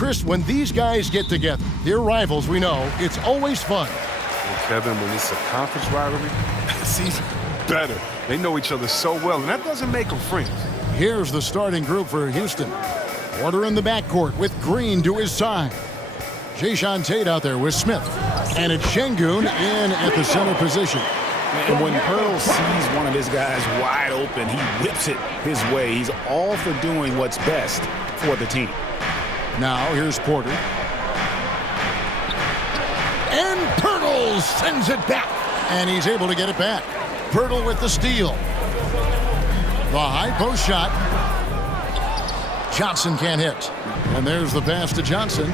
Chris, when these guys get together, they're rivals, we know, it's always fun. And Kevin, when it's a conference rivalry, it's even better. They know each other so well, and that doesn't make them friends. Here's the starting group for Houston. Porter in the backcourt with Green to his side. Jason Tate out there with Smith. And it's Şengün in at the center position. And when Pearl sees one of his guys wide open, he whips it his way. He's all for doing what's best for the team. Now here's Porter. And Pirtle sends it back. And he's able to get it back. Pirtle with the steal. The high post shot. Johnson can't hit. And there's the pass to Johnson.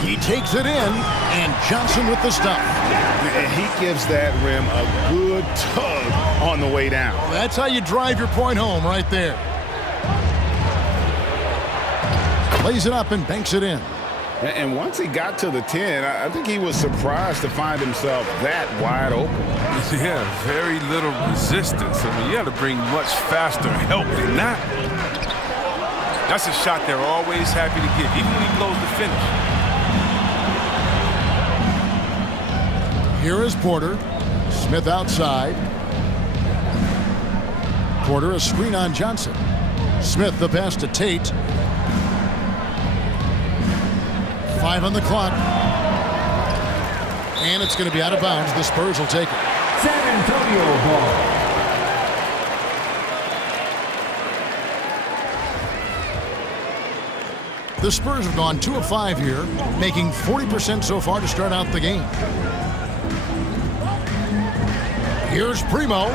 He takes it in, and Johnson with the stop. And he gives that rim a good tug on the way down. That's how you drive your point home right there. Lays it up and banks it in. And once he got to the 10, I think he was surprised to find himself that wide open. Yeah, very little resistance. I mean, you got to bring much faster help than that. That's a shot they're always happy to get, even when he blows the finish. Here is Porter. Smith outside. Porter a screen on Johnson. Smith the pass to Tate. 5 on the clock. And it's going to be out of bounds. The Spurs will take it. San Antonio ball. The Spurs have gone 2 of 5 here, making 40% so far to start out the game. Here's Primo.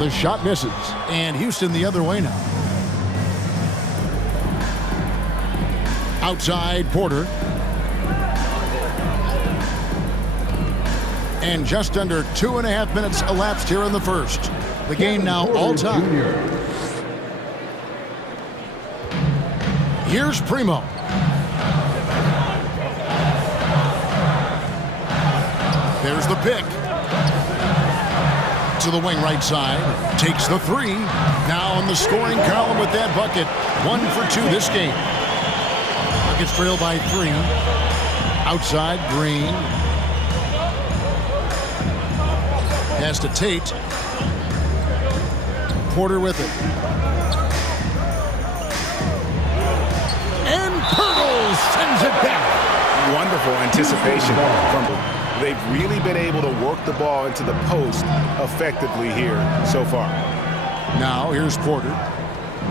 The shot misses. And Houston the other way now. Outside Porter. And just under 2.5 minutes elapsed here in the first. The game now all time. Here's Primo. There's the pick. To the wing right side. Takes the 3. Now in the scoring column with that bucket. 1 for 2 this game. Nuggets trail by 3. Outside Green. Pass to Tate. Porter with it. And Pirtle sends it back. Wonderful anticipation from them. They've really been able to work the ball into the post effectively here so far. Now here's Porter.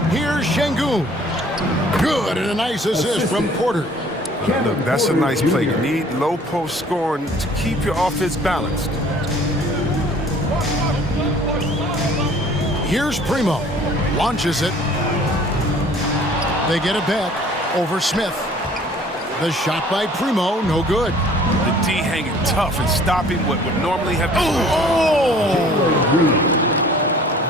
Here's Şengün. Good, and a nice assist from Porter. Look, that's a nice play. You need low post scoring to keep your offense balanced. Here's Primo. Launches it. They get it back over Smith. The shot by Primo, no good. The D hanging tough and stopping what would normally have been.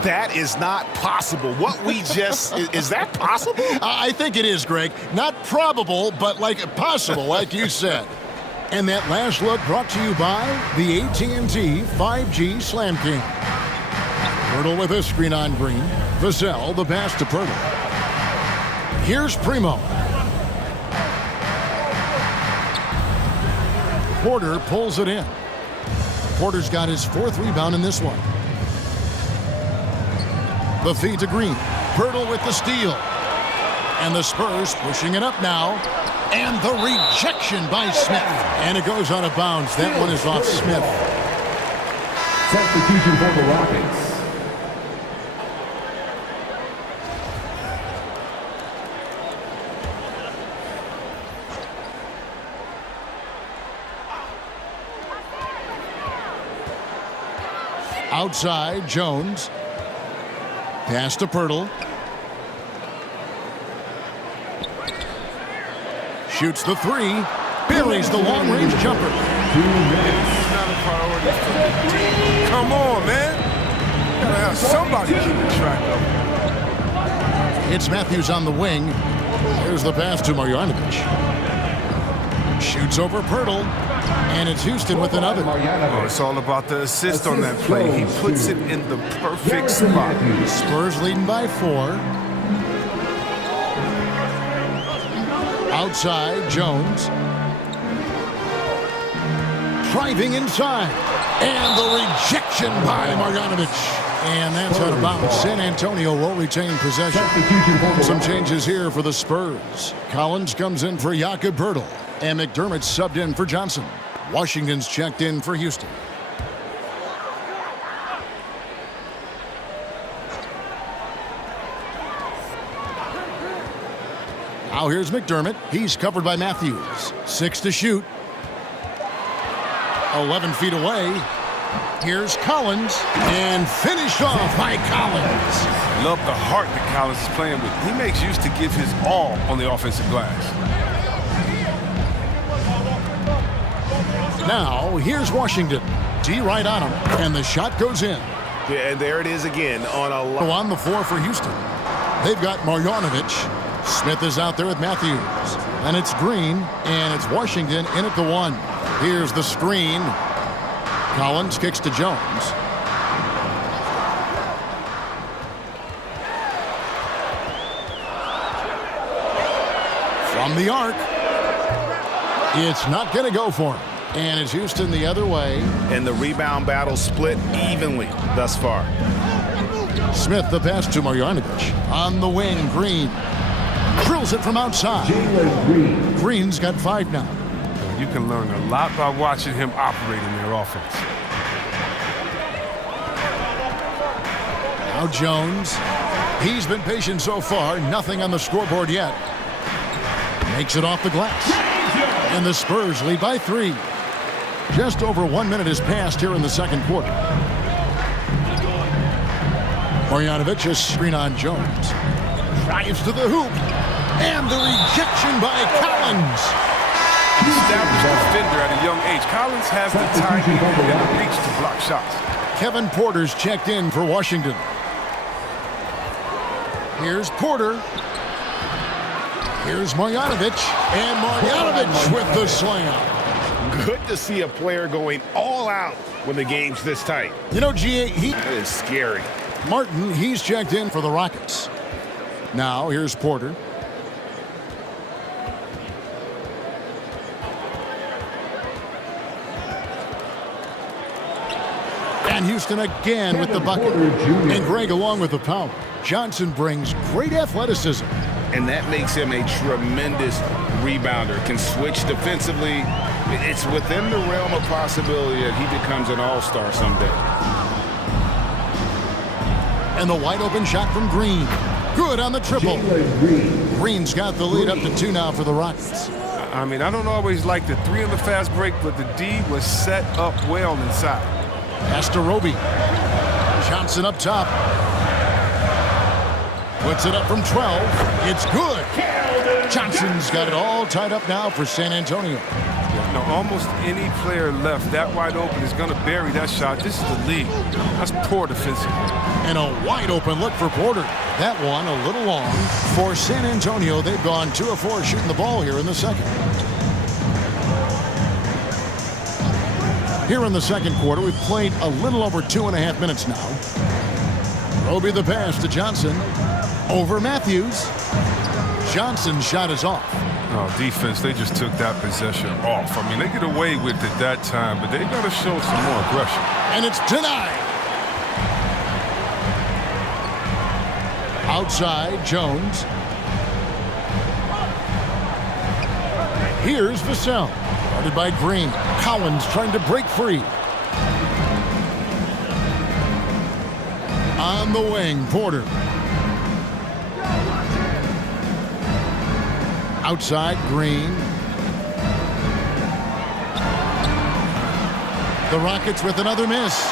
That is not possible. What we just, is that possible? I think it is, Greg. Not probable, but like possible, like you said. And that last look brought to you by the AT&T 5G Slam King. Pirtle with a screen on Green. Vassell, the pass to Pirtle. Here's Primo. Porter pulls it in. Porter's got his 4th rebound in this one. The feed to Green. Pirtle with the steal. And the Spurs pushing it up now. And the rejection by Smith. And it goes out of bounds. That one is off Smith. Substitution for the Rockets. Outside, Jones. Pass to Pirtle. Shoots the 3. Buries the long-range jumper. Not a priority for the team. Come on, man. Gotta have somebody keeping track of it. It's Matthews on the wing. Here's the pass to Marjanovic. Shoots over Pirtle. And it's Houston with another. Oh, it's all about the assist on that play. He puts it in the perfect spot. Spurs leading by 4. Outside, Jones. Driving inside. And the rejection by Marjanovic. And that's out of bounds. San Antonio will retain possession. Some changes here for the Spurs. Collins comes in for Jakob Poeltl. And McDermott subbed in for Johnson. Washington's checked in for Houston. Now here's McDermott. He's covered by Matthews. 6 to shoot. 11 feet away. Here's Collins. And finished off by Collins. Love the heart that Collins is playing with. He makes use to give his all on the offensive glass. Now, here's Washington. D right on him, and the shot goes in. Yeah, and there it is again on the floor for Houston. They've got Marjanovic. Smith is out there with Matthews. And it's Green, and it's Washington in at the 1. Here's the screen. Collins kicks to Jones. From the arc. It's not going to go for him. And it's Houston the other way. And the rebound battle split evenly thus far. Smith the pass to Marjanovic. On the wing, Green. Drills it from outside. Jalen Green. Green's got 5 now. You can learn a lot by watching him operate in their offense. Now Jones. He's been patient so far. Nothing on the scoreboard yet. Makes it off the glass. And the Spurs lead by 3. Just over 1 minute has passed here in the second quarter. Marjanovic is screen on Jones. Drives to the hoop. And the rejection by Collins. Established defender at a young age. Collins has the timing and the reach to block shots. Kevin Porter's checked in for Washington. Here's Porter. Here's Marjanovic. And Marjanovic with the slam. Good to see a player going all out when the game's this tight. You know, G.A., That is scary. Martin, he's checked in for the Rockets. Now, here's Porter. And Houston again with the bucket. And Greg along with the power. Johnson brings great athleticism. And that makes him a tremendous rebounder. Can switch defensively. It's within the realm of possibility that he becomes an all-star someday. And the wide open shot from Green. Good on the triple. Green's got the lead up to 2 now for the Rockets. I mean, I don't always like the 3 on the fast break, but the D was set up well inside. Pass to Roby. Johnson up top. Puts it up from 12. It's good. Johnson's got it all tied up now for San Antonio. Now, almost any player left that wide open is going to bury that shot. This is the league. That's poor defensive. And a wide open look for Porter. That one a little long. For San Antonio, they've gone 2 of 4 shooting the ball here in the second. Here in the second quarter, we've played a little over 2.5 minutes now. Roby the pass to Johnson. Over Matthews. Johnson's shot is off. Oh, defense, they just took that possession off. I mean, they get away with it that time, but they got to show some more aggression. And it's denied. Outside, Jones. Here's Vassell. Guarded by Green. Collins trying to break free. On the wing, Porter. Outside, Green. The Rockets with another miss.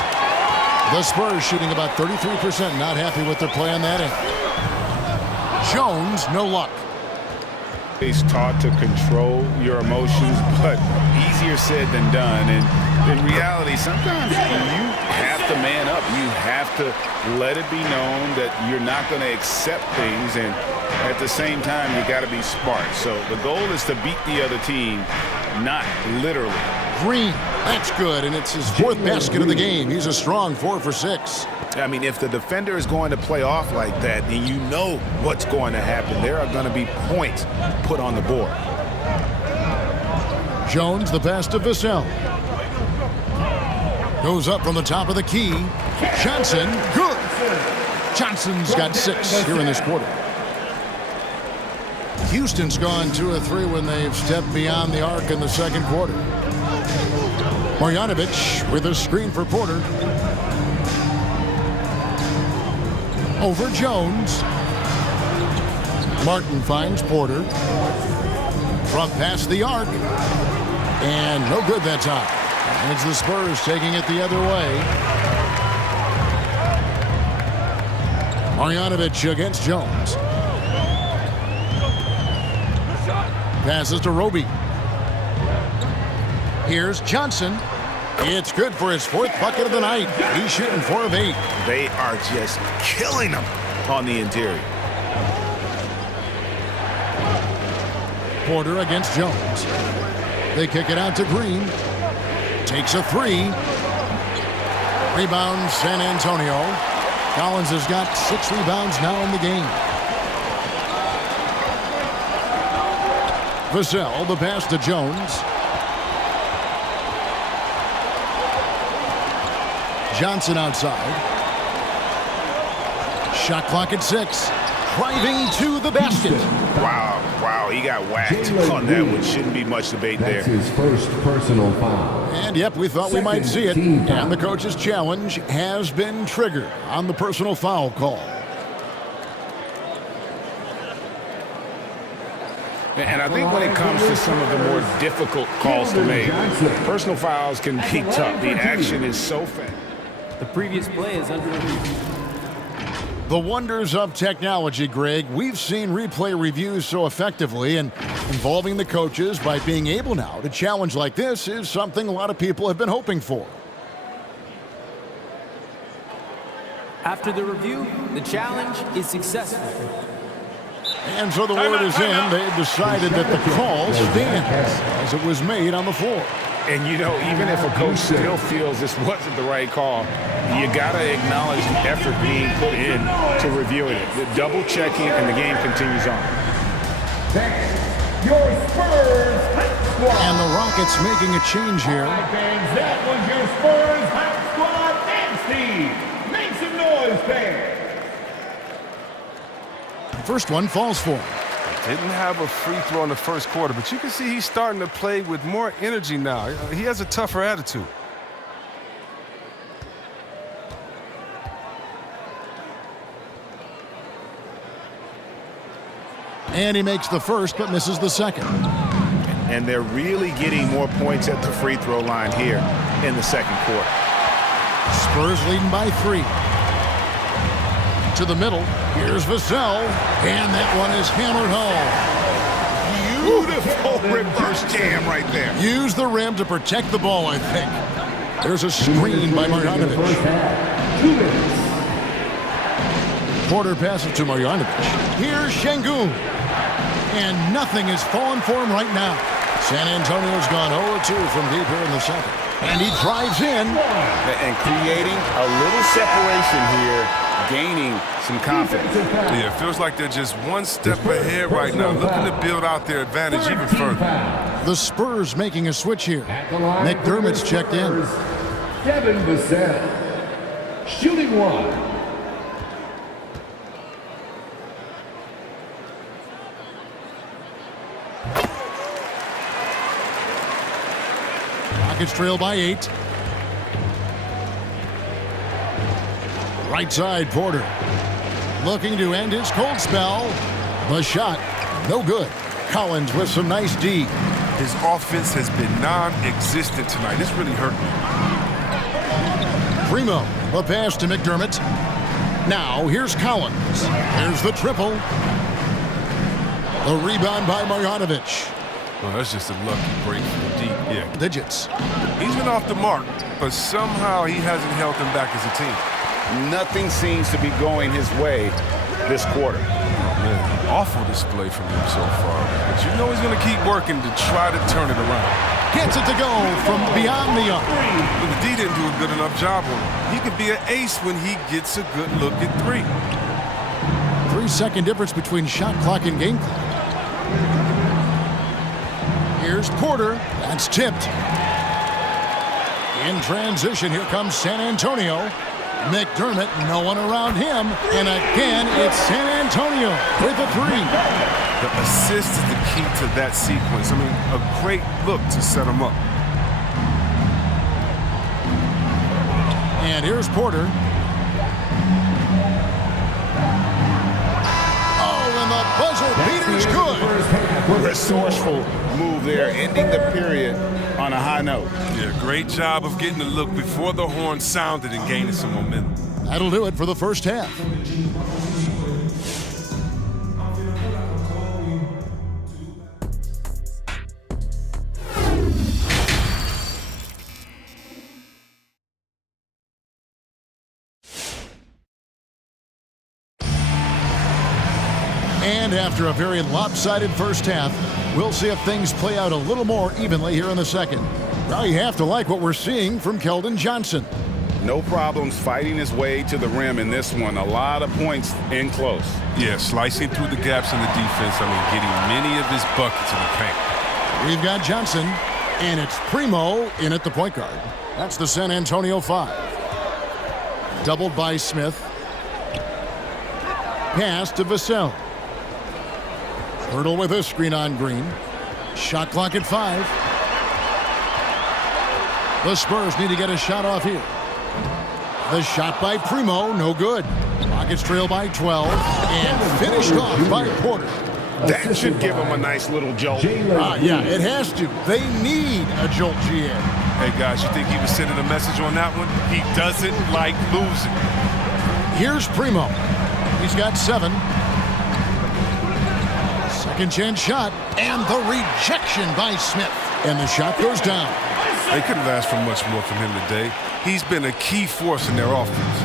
The Spurs shooting about 33%. Not happy with their play on that end. Jones, no luck. He's taught to control your emotions, but easier said than done. And in reality, sometimes you have to man up. You have to let it be known that you're not going to accept things. And at the same time, you got to be smart. So the goal is to beat the other team not literally. Green, that's good, and it's his fourth basket of the game. He's a strong 4 for 6. I mean, if the defender is going to play off like that, then you know what's going to happen. There are going to be points put on the board. Jones, the pass to Vassell. Goes up from the top of the key. Johnson, good. Johnson's got 6 here in this quarter. Houston's gone 2 of 3 when they've stepped beyond the arc in the second quarter. Marjanovic with a screen for Porter. Over Jones. Martin finds Porter. Front past the arc. And no good that time. And it's the Spurs taking it the other way. Marjanovic against Jones. Passes to Roby. Here's Johnson. It's good for his 4th bucket of the night. He's shooting 4 of 8. They are just killing them on the interior. Porter against Jones. They kick it out to Green. Takes a 3. Rebound San Antonio. Collins has got 6 rebounds now in the game. Vassell, the pass to Jones. Johnson outside. Shot clock at 6. Driving to the basket. Wow, he got whacked on that one. Shouldn't be much debate there. That's his first personal foul. And yep, we thought we might see it. And the coach's challenge has been triggered on the personal foul call. And I think when it comes to some of the more difficult calls to make, personal fouls can be tough. The action is so fast. The previous play is under review. The wonders of technology, Greg. We've seen replay reviews so effectively, and involving the coaches by being able now to challenge like this is something a lot of people have been hoping for. After the review, the challenge is successful. And so the word is in. They've decided that the call stands as it was made on the floor. And, you know, even if a coach still feels this wasn't the right call, you got to acknowledge the effort being put in to reviewing it. The double checking, and the game continues on. Next, your Spurs Hype Squad. And the Rockets making a change here. All right, fans, that was your Spurs Hype Squad. And Steve, make some noise, fans. First one falls for him. Didn't have a free throw in the first quarter, but you can see he's starting to play with more energy now. He has a tougher attitude. And he makes the first, but misses the second. And they're really getting more points at the free throw line here in the second quarter. Spurs leading by 3. To the middle. Here's Vassell. And that one is hammered home. Beautiful reverse jam right there. Use the rim to protect the ball, I think. There's a screen by Marjanovic. Porter passes to Marjanovic. Here's Şengün. And nothing is falling for him right now. San Antonio's gone 0-2 from deep here in the second. And he drives in. And creating a little separation here, gaining some confidence. Yeah, it feels like they're just one step ahead right now, looking to build out their advantage even further. The Spurs making a switch here. McDermott's checked in. Devin Vassell, shooting 1. Rockets trail by 8. Right side, Porter. Looking to end his cold spell. The shot, no good. Collins with some nice D. His offense has been non-existent tonight. This really hurt me. Primo, a pass to McDermott. Now, here's Collins. There's the triple. The rebound by Marjanovic. Well, that's just a lucky break from deep. Yeah. Digits. He's been off the mark, but somehow he hasn't held them back as a team. Nothing seems to be going his way this quarter. Man, awful display from him so far. But you know he's going to keep working to try to turn it around. Gets it to go from beyond the arc. But the D didn't do a good enough job on him. He could be an ace when he gets a good look at 3. 3-second difference between shot clock and game clock. Here's Porter. That's tipped. In transition, here comes San Antonio. McDermott, no one around him. And again, it's San Antonio with a 3. The assist is the key to that sequence. I mean, a great look to set him up. And here's Porter. Oh, and the buzzer beater's good. Resourceful move there, ending the period on a high note. Yeah, great job of getting the look before the horn sounded and gaining some momentum. That'll do it for the first half. And after a very lopsided first half, we'll see if things play out a little more evenly here in the second. Well, you have to like what we're seeing from Keldon Johnson. No problems fighting his way to the rim in this one. A lot of points in close. Yeah, slicing through the gaps in the defense. I mean, getting many of his buckets in the paint. We've got Johnson, and it's Primo in at the point guard. That's the San Antonio 5. Doubled by Smith. Pass to Vassell. Hurdle with a screen on Green. Shot clock at 5. The Spurs need to get a shot off here. The shot by Primo, no good. Rockets trail by 12 and finished off by Porter. That should give him a nice little jolt. Yeah, it has to. They need a jolt, GA. Hey, guys, you think he was sending a message on that one? He doesn't like losing. Here's Primo. He's got 7. Second chance shot, and the rejection by Smith. And the shot goes down. They couldn't have asked for much more from him today. He's been a key force in their offense.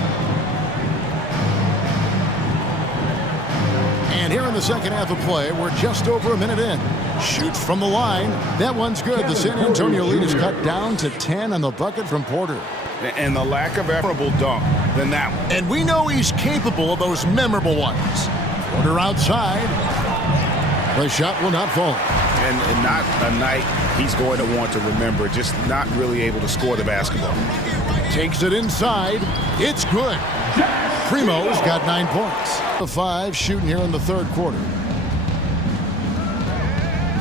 And here in the second half of play, we're just over a minute in. Shoots from the line. That one's good. The San Antonio lead is cut down to 10 on the bucket from Porter. And the lack of memorable dunk than that one. And we know he's capable of those memorable ones. Porter outside. The shot will not fall. And not a night he's going to want to remember, just not really able to score the basketball. Takes it inside. It's good. Primo's got 9 points. The 5 shooting here in the third quarter.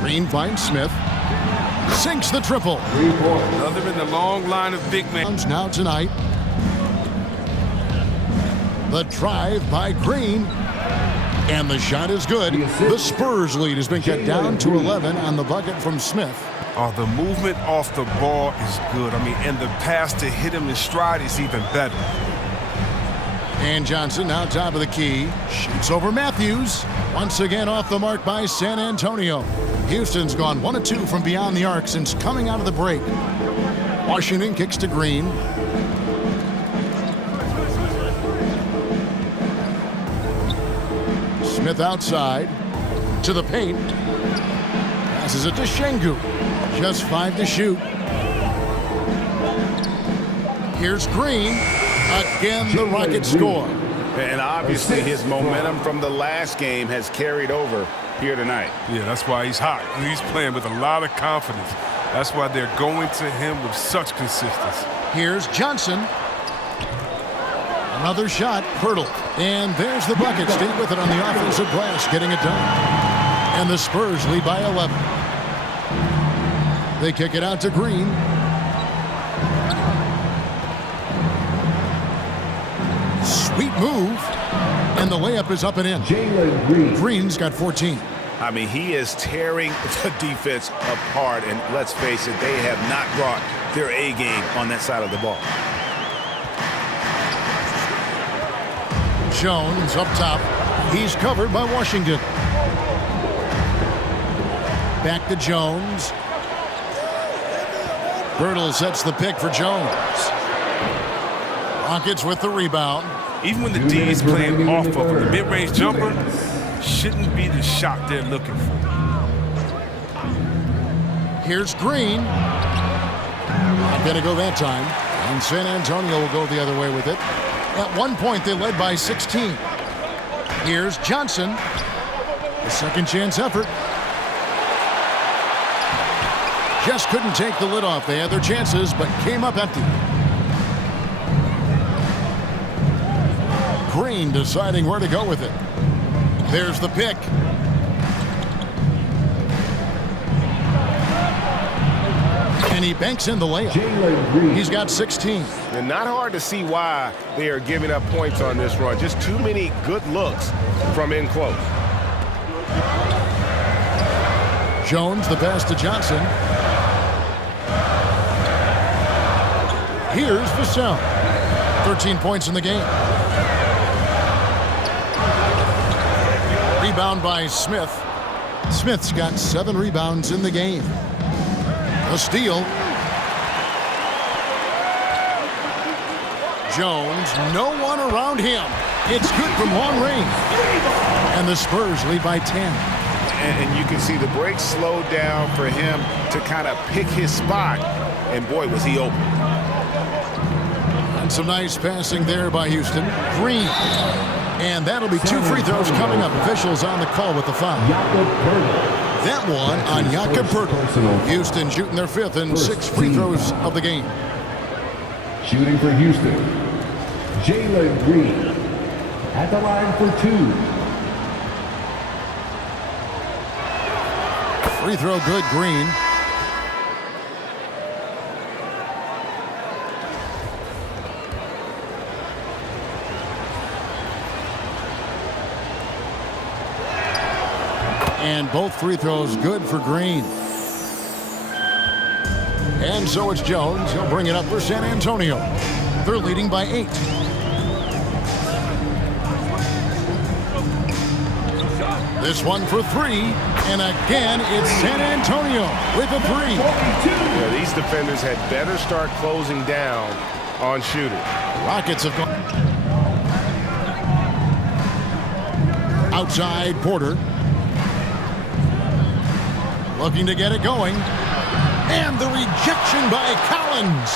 Green finds Smith. Sinks the triple. Another in the long line of big men. Now tonight. The drive by Green. And the shot is good. The Spurs lead has been cut down to 11 on the bucket from Smith. Oh, the movement off the ball is good. I mean, and the pass to hit him in stride is even better. And Johnson now top of the key. Shoots over Matthews. Once again off the mark by San Antonio. Houston's gone 1 of 2 from beyond the arc since coming out of the break. Washington kicks to Green. Smith outside to the paint. Passes it to Şengün. Just 5 to shoot. Here's Green. Again, the Rockets score. And obviously his momentum from the last game has carried over here tonight. Yeah, that's why he's hot. He's playing with a lot of confidence. That's why they're going to him with such consistency. Here's Johnson. Another shot, hurdle. And there's the bucket. Stay with it on the offensive glass, getting it done. And the Spurs lead by 11. They kick it out to Green. Sweet move. And the layup is up and in. Jalen Green. Green's got 14. I mean, he is tearing the defense apart. And let's face it, they have not brought their A game on that side of the ball. Jones up top. He's covered by Washington. Back to Jones. Birtle sets the pick for Jones. Rockets with the rebound. Even when the D is playing off of him, the mid-range jumper, shouldn't be the shot they're looking for. Here's Green. Not going to go that time. And San Antonio will go the other way with it. At one point, they led by 16. Here's Johnson. A second chance effort. Just couldn't take the lid off. They had their chances, but came up empty. Green deciding where to go with it. There's the pick. And he banks in the layup. He's got 16. And not hard to see why they are giving up points on this run. Just too many good looks from in close. Jones, the pass to Johnson. Here's Vassell. 13 points in the game. Rebound by Smith. Smith's got 7 rebounds in the game. A steal. Jones, no one around him. It's good from long range. And the Spurs lead by 10. And you can see the break slowed down for him to kind of pick his spot. And boy, was he open. And some nice passing there by Houston. Green. And that'll be 2 free throws coming up. Officials on the call with the foul. That one on Jakob Poeltl. Houston shooting their 5th and 6 free throws of the game. Shooting for Houston, Jalen Green at the line for 2. Free throw good, Green. And both free throws good for Green. And so it's Jones. He'll bring it up for San Antonio. They're leading by 8. This one for 3. And again, it's San Antonio with a 3. Yeah, these defenders had better start closing down on shooters. Rockets have gone outside. Porter looking to get it going. And the rejection by Collins.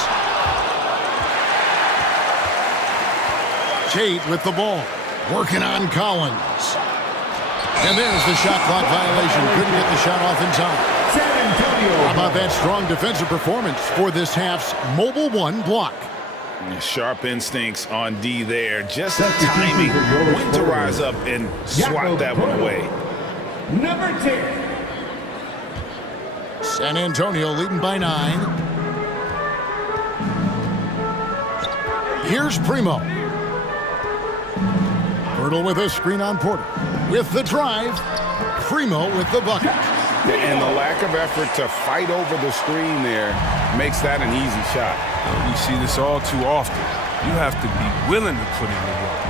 Tate with the ball. Working on Collins. And there's the shot clock violation. Couldn't get the shot off in time. San Antonio. How about that strong defensive performance for this half's Mobile One block? Sharp instincts on D there. Just timing when to rise up and swat that one away. Number 10. San Antonio leading by 9. Here's Primo. Poeltl with a screen on Porter. With the drive, Primo with the bucket. And the lack of effort to fight over the screen there makes that an easy shot. We see this all too often. You have to be willing to put in the work.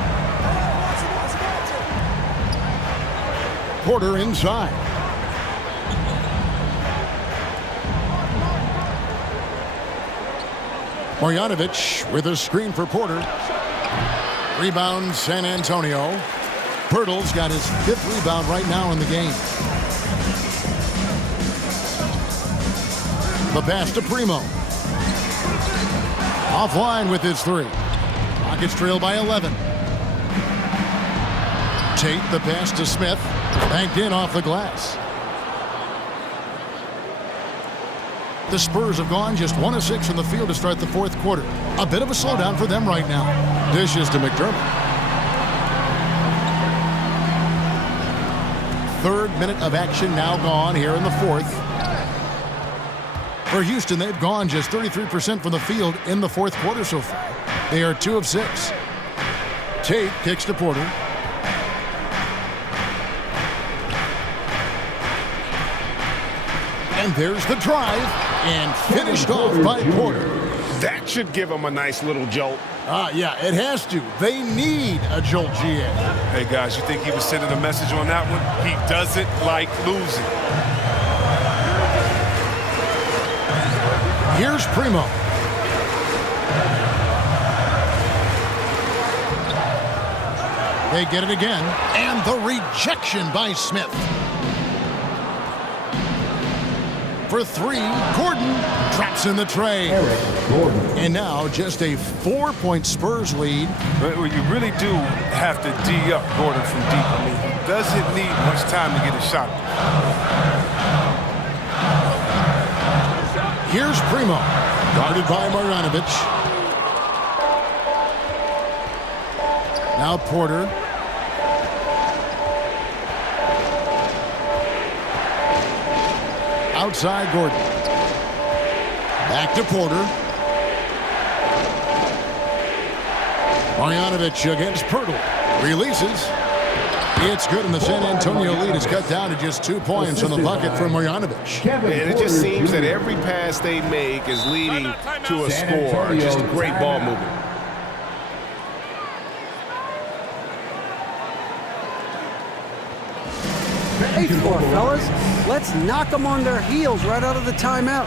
Porter inside. Marjanovic with a screen for Porter. Rebound San Antonio. Poeltl's got his 5th rebound right now in the game. The pass to Primo. Offline with his 3. Rockets trail by 11. Tate the pass to Smith. Banked in off the glass. The Spurs have gone just 1 of 6 from the field to start the 4th quarter. A bit of a slowdown for them right now. Dishes to McDermott. 3rd minute of action now gone here in the 4th. For Houston, they've gone just 33% from the field in the 4th quarter so far. They are 2 of 6. Tate kicks to Porter. And there's the drive, and finished off by Porter. That should give them a nice little jolt. Yeah, it has to. They need a jolt, GA. Hey, guys, you think he was sending a message on that one? He doesn't like losing. Here's Primo. They get it again, and the rejection by Smith. For three, Gordon traps in the tray. And now just a 4-point Spurs lead. Well, you really do have to D up Gordon from deep. I mean, he doesn't need much time to get a shot. Here's Primo, guarded by Marjanovic. Now Porter. Outside Gordon. Back to Porter. Marjanovic against Pirtle. Releases. It's good, and the San Antonio lead is cut down to just 2 points on the bucket for Marjanovic. And it just seems that every pass they make is leading to a score. Just great ball movement. Hey, floor fellas, let's knock them on their heels right out of the timeout.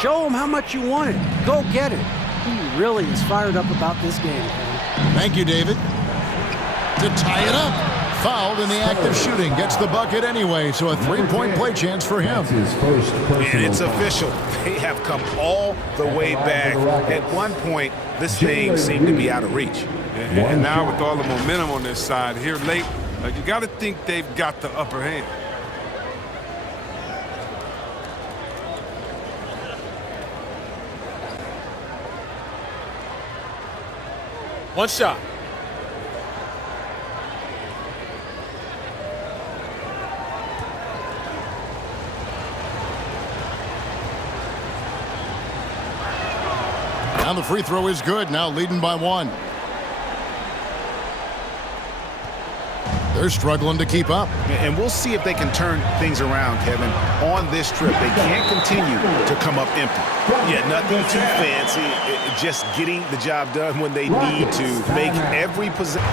Show them how much you want it. Go get it. He really is fired up about this game, Kevin. Thank you, David. To tie it up. Fouled in the act of shooting. Gets the bucket anyway, so a 3-point play chance for him. And it's official. They have come all the way back. At one point, this thing seemed to be out of reach. And now with all the momentum on this side here late, you got to think they've got the upper hand. One shot. Now the free throw is good. Now leading by 1. They're struggling to keep up. And we'll see if they can turn things around, Kevin. On this trip, they can't continue to come up empty. Yeah, nothing too fancy. Just getting the job done when they need to. Make every possession.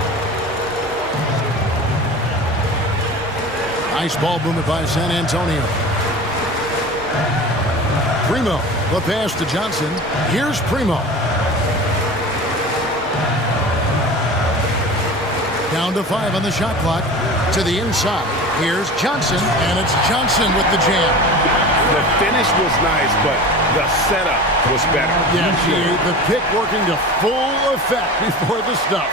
Nice ball movement by San Antonio. Primo, the pass to Johnson. Here's Primo. Down to 5 on the shot clock. To the inside. Here's Johnson, and it's Johnson with the jam. The finish was nice, but the setup was better. Yeah, the pick working to full effect before the stuff.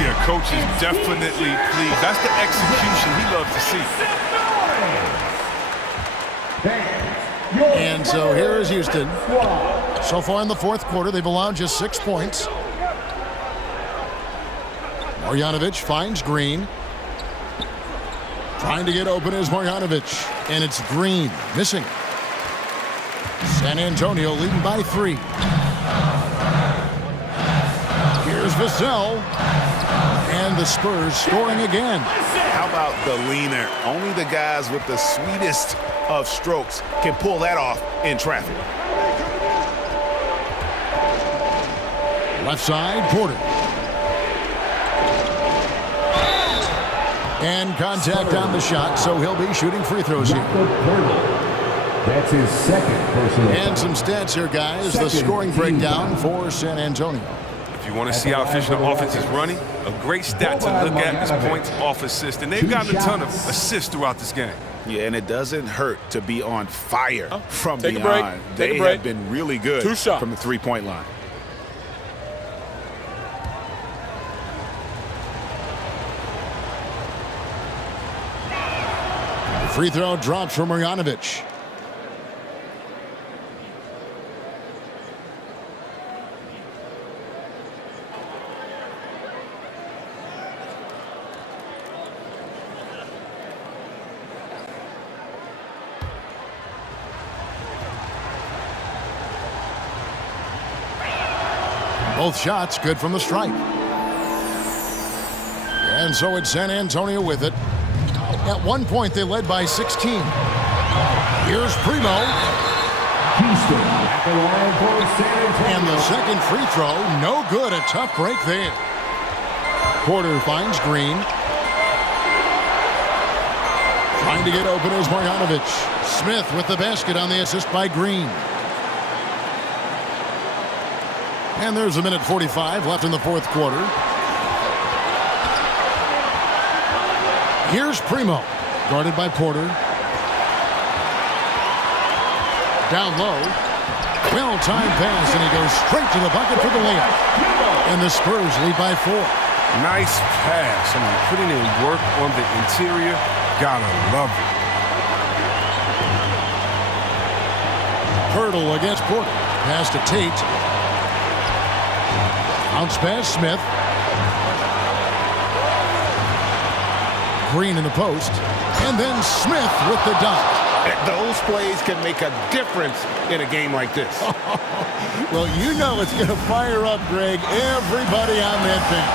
Yeah, coach is definitely pleased. That's the execution he loves to see. And so here is Houston. So far in the fourth quarter, they've allowed just 6 points. Marjanovic finds Green. Trying to get open is Marjanovic. And it's Green missing. San Antonio leading by 3. Here's Vassell. And the Spurs scoring again. How about the leaner? Only the guys with the sweetest of strokes can pull that off in traffic. Left side, Porter. And contact on the shot, so he'll be shooting free throws here. That's his second personal. And some stats here, guys. The scoring breakdown for San Antonio. If you want to see how efficient the offense is running, a great stat to look at is points off assist. And they've gotten a ton of assists throughout this game. Yeah, and it doesn't hurt to be on fire from Take a beyond. break. They Take a break. have been really good 2 shots from the three-point line. Free throw drops for Marjanovic. Both shots good from the stripe. And so it's San Antonio with it. At one point, they led by 16. Here's Primo. Houston at the line for San Antonio. And the second free throw, no good. A tough break there. Porter finds Green. Trying to get open is Marjanovic. Smith with the basket on the assist by Green. And there's a minute 45 left in the fourth quarter. Here's Primo, guarded by Porter. Down low. Well-timed pass, and he goes straight to the bucket for the layup. And the Spurs lead by 4. Nice pass. I mean, putting in work on the interior. Gotta love it. Hurdle against Porter. Pass to Tate. Bounce pass, Smith. Green in the post. And then Smith with the dunk. Those plays can make a difference in a game like this. Well, you know it's going to fire up, Greg, everybody on that bench.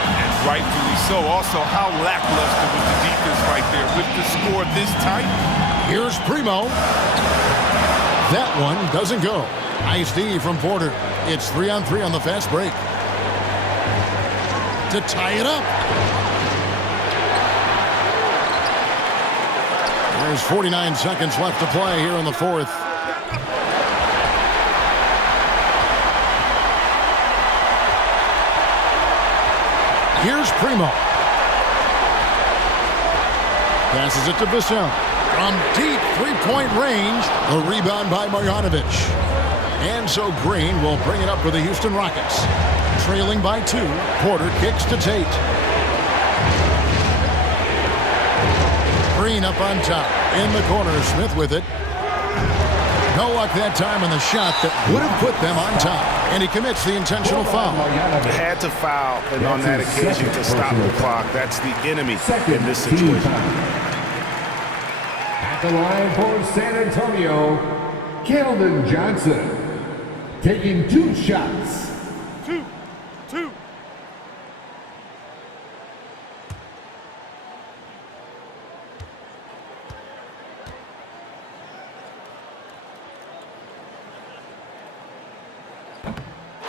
And rightfully so. Also, how lackluster was the defense right there with the score this tight. Here's Primo. That one doesn't go. Nice D from Porter. It's 3-on-3 on the fast break. To tie it up. There's 49 seconds left to play here in the fourth. Here's Primo. Passes it to Bissell. From deep three-point range, a rebound by Marjanovic. And so Green will bring it up for the Houston Rockets. Trailing by 2, Porter kicks to Tate. Green up on top. In the corner, Smith with it. No luck that time on the shot that would have put them on top. And he commits the intentional foul. Had to foul, and on that occasion to stop the clock. That's the enemy in this situation. At the line for San Antonio, Keldon Johnson. Taking 2 shots. Two.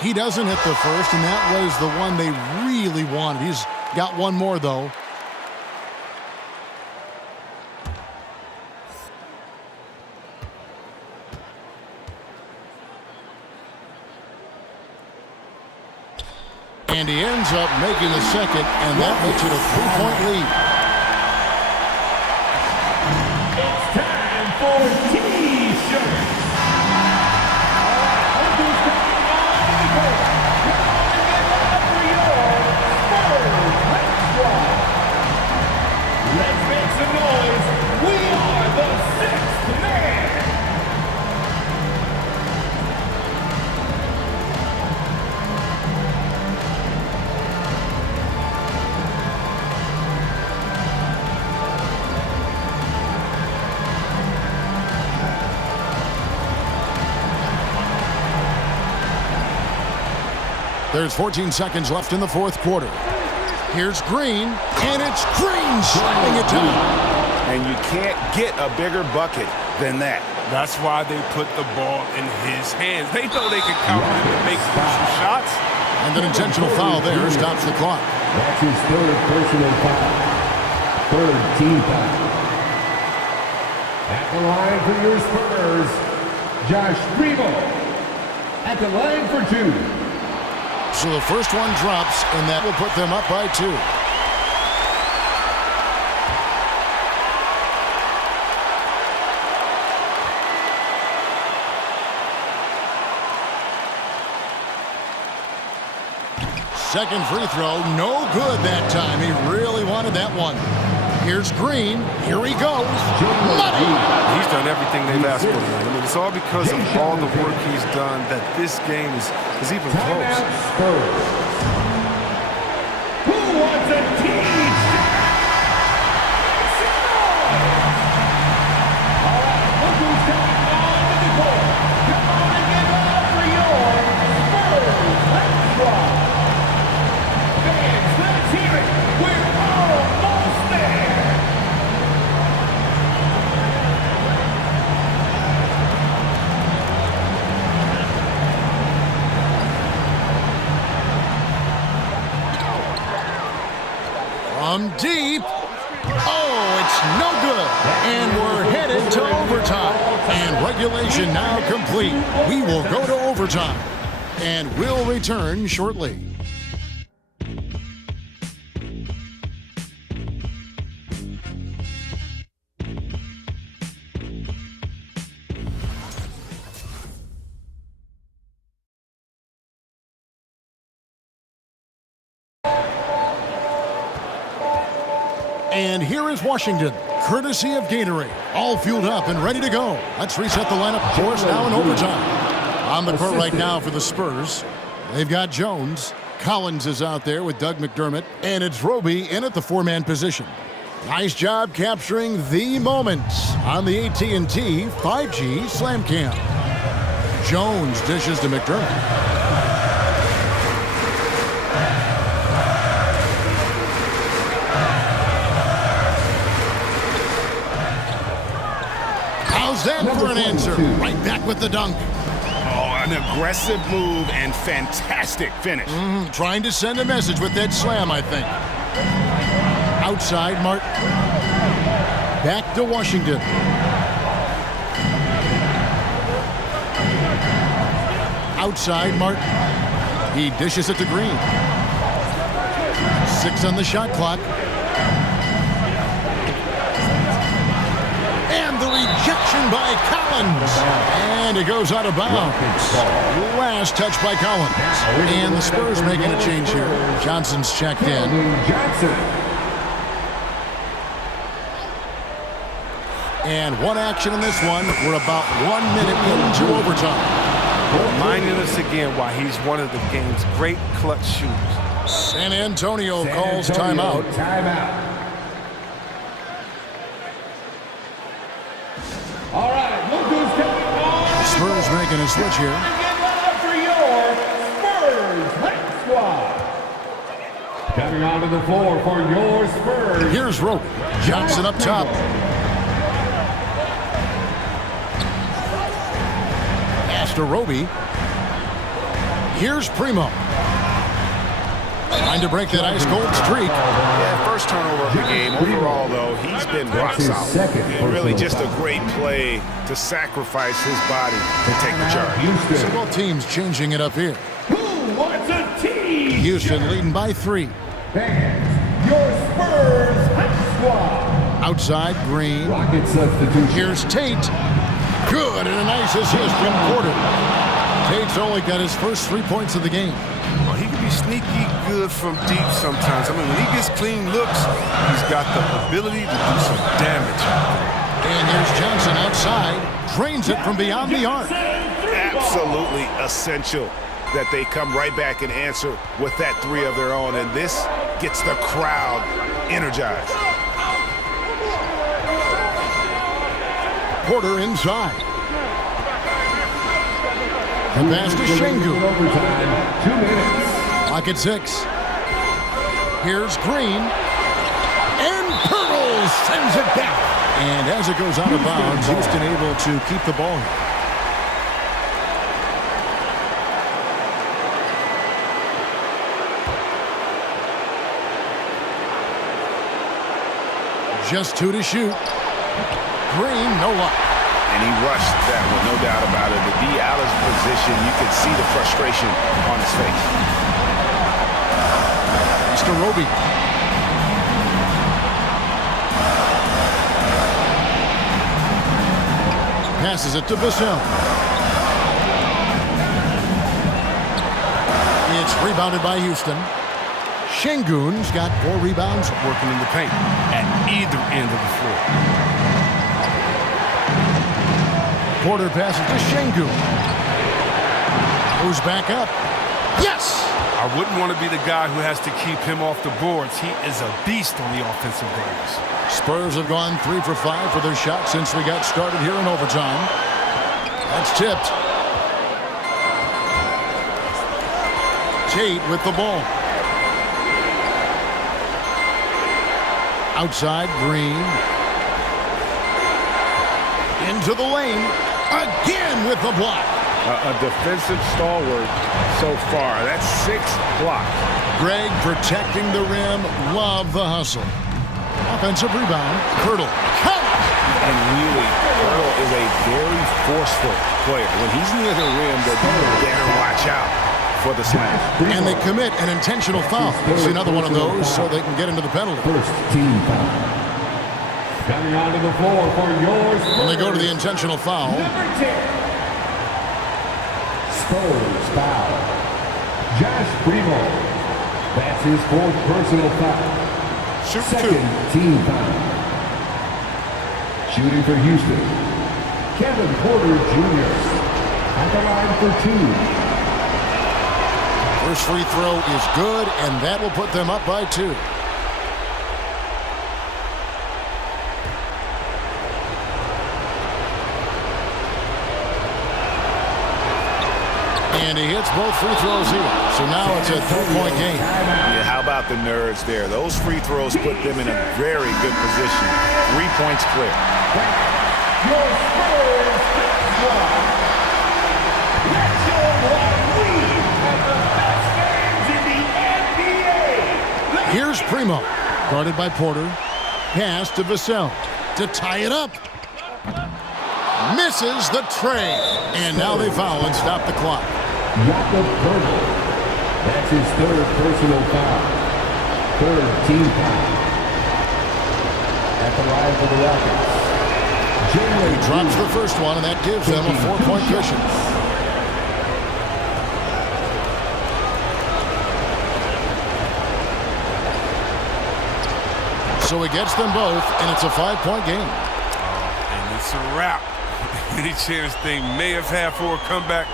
He doesn't hit the first, and that was the one they really wanted. He's got one more, though. And he ends up making the second, and that makes it a 3-point lead. It's time for T-shirts. Let's make some noise. We are the 6th man. There's 14 seconds left in the fourth quarter. Here's Green, and it's Green slamming it down. And you can't get a bigger bucket than that. That's why they put the ball in his hands. They know they can count him and make crucial shots. And an intentional foul there stops the clock. That's his 3rd personal foul. 3rd team foul. At the line for your Spurs, Josh Primo. At the line for 2. So the first one drops, and that will put them up by 2. Second free throw, no good that time. He really wanted that one. Here's Green. Here he goes. Money! He's done everything they've asked for tonight. I mean, it's all because of all the work he's done that this game is even close. Spurs. Who wants a T-shirt? All right, look who's coming on to the court. Come on and give it up for your Spurs. Let's rock. Fans, let's hear it. We're almost there. From deep. Oh, it's no good. And we're headed to overtime. And regulation now complete. We will go to overtime. And we'll return shortly. And here is Washington, courtesy of Gatorade, all fueled up and ready to go. Let's reset the lineup. Course now in overtime. On the court right now for the Spurs, they've got Jones. Collins is out there with Doug McDermott, and it's Roby in at the four-man position. Nice job capturing the moments on the AT&T 5G Slam Cam. Jones dishes to McDermott. How's that for an answer? Right back with the dunk. Oh, an aggressive move and fantastic finish. Trying to send a message with that slam, I think. Outside, Martin. Back to Washington. Outside, Martin. He dishes it to Green. 6 on the shot clock. And the rejection by Collins. And it goes out of bounds. Last touch by Collins. And the Spurs making a change here. Johnson's checked in. And one action in this one. We're about 1 minute into overtime. Reminding us again why he's one of the game's great clutch shooters. San Antonio calls timeout. All right, look who's coming on. Spurs making a switch here. Get live for your Spurs Hype Squad. Coming onto the floor for your Spurs. Here's Roby. Johnson up top. Pass to Roby. Here's Primo. Trying to break that ice-cold streak. Yeah, first turnover of the game. Overall, though, he's been rock solid. And really just a great play to sacrifice his body to take the charge. So both teams changing it up here. Who wants a team? Houston leading by 3. Fans, your Spurs Hype Squad. Outside, Green. Rocket substitution. Here's Tate. Good, and a nice assist from Porter. Tate's only got his first 3 points of the game. Well, he can be sneaky good from deep sometimes. I mean, when he gets clean looks, he's got the ability to do some damage. And here's Johnson outside. Drains it from beyond the arc. Absolutely essential that they come right back and answer with that 3 of their own. And this gets the crowd energized. Porter inside. The pass to Şengün. 2 minutes. Clock at 6. Here's Green. And Pirtle sends it back. And as it goes out of bounds, Houston able to keep the ball. Just 2 to shoot. Green, no luck. And he rushed that one, no doubt about it. To be out of position, you could see the frustration on his face. Mr. Roby. Passes it to Vassell. It's rebounded by Houston. Şengün's got 4 rebounds. Working in the paint at either end of the floor. Porter passes to Şengün. Goes back up. Yes! I wouldn't want to be the guy who has to keep him off the boards. He is a beast on the offensive glass. Spurs have gone 3 for 5 for their shot since we got started here in overtime. That's tipped. Tate with the ball. Outside, Green. Into the lane. Again with the block. A defensive stalwart so far. That's 6 blocks. Greg protecting the rim. Love the hustle. Offensive rebound. Pirtle. And really, Pirtle is a very forceful player. When he's near the rim, they better watch out for the slam. And they commit an intentional foul. See another one of those so they can get into the penalty. First team foul. Coming onto the floor for yours. When they go to the intentional foul. Number 10. Spurs foul. Josh Primo. That's his 4th personal foul. Shoot Second 2. team foul. Shooting for Houston, Kevin Porter Jr. at the line for 2. First free throw is good, and that will put them up by 2. And he hits both free throws here. So now it's a 3-point game. Yeah, how about the nerves there? Those free throws put them in a very good position. 3 points clear. Your Spurs squad. Let's show what we have the best fans in the NBA. Here's Primo, guarded by Porter. Pass to Vassell to tie it up. Misses the tray. And now they foul and stop the clock. Jakob Poeltl. That's his third personal foul. Third team foul. At the line for the Rockets, Jalen He drops the first one, and that gives them a 4-point cushion. So he gets them both, and it's a 5-point game. And it's a wrap. Any chance they may have had for a comeback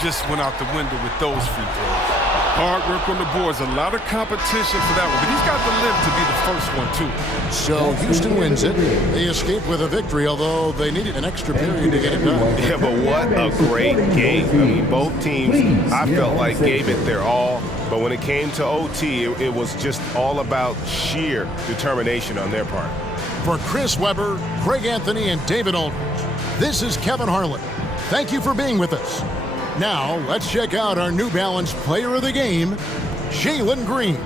just went out the window with those free throws. Hard work on the boards, a lot of competition for that one, but he's got the lift to be the first one, too. So Houston wins it. They escape with a victory, although they needed an extra period to get it done. Yeah, but what a great game. I mean, both teams, I felt like, gave it their all. But when it came to OT, it was just all about sheer determination on their part. For Chris Webber, Craig Anthony, and David Aldridge, this is Kevin Harlan. Thank you for being with us. Now, let's check out our New Balance player of the game, Jalen Green.